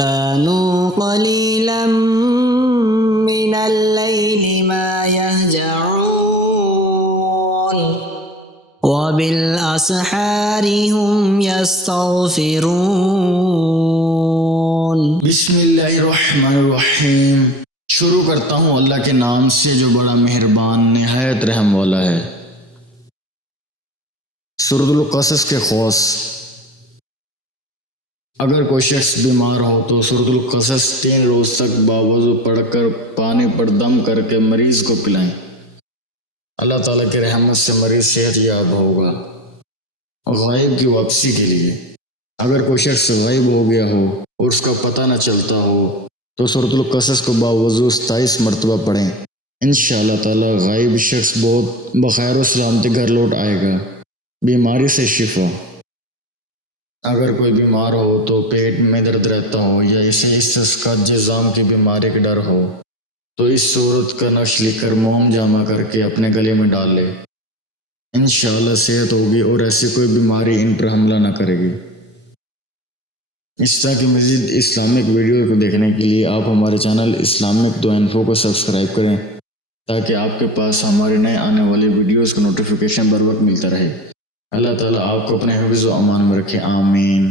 كانوا قليلا من الليل ما يهجعون وبالأسحار هم يستغفرون۔ بسم اللہ الرحمن الرحیم۔ شروع کرتا ہوں اللہ کے نام سے جو بڑا مہربان نہایت رحم والا ہے۔ سورۃ القصص کے خواص۔ اگر کوئی شخص بیمار ہو تو سورۃ القصص 3 روز تک باوضو پڑھ کر پانی پر دم کر کے مریض کو پلائیں۔ اللہ تعالیٰ کی رحمت سے مریض صحت یاب ہوگا۔ غائب کی واپسی کے لیے، اگر کوئی شخص غائب ہو گیا ہو اور اس کا پتہ نہ چلتا ہو تو سورۃ القصص کو باوضو 27 مرتبہ پڑھیں۔ انشاءاللہ تعالیٰ غائب شخص بہت بخیر و سلامتی گھر لوٹ آئے گا۔ بیماری سے شفا۔ اگر کوئی بیمار ہو تو پیٹ میں درد رہتا ہو یا اسے استسقاء جذام کی بیماری کا ڈر ہو تو اس سورت کا نقش لکھ کر موم جمع کر کے اپنے گلے میں ڈال لے۔ انشاءاللہ صحت ہوگی اور ایسی کوئی بیماری ان پر حملہ نہ کرے گی۔ اس طرح کی مزید اسلامک ویڈیو کو دیکھنے کے لیے آپ ہمارے چینل اسلامک 2 انفو کو سبسکرائب کریں تاکہ آپ کے پاس ہمارے نئے آنے والے ویڈیوز کا نوٹیفیکیشن بر وقت ملتا رہے۔ اللہ تعالیٰ آپ کو اپنے حفظ و امان میں رکھے، آمین۔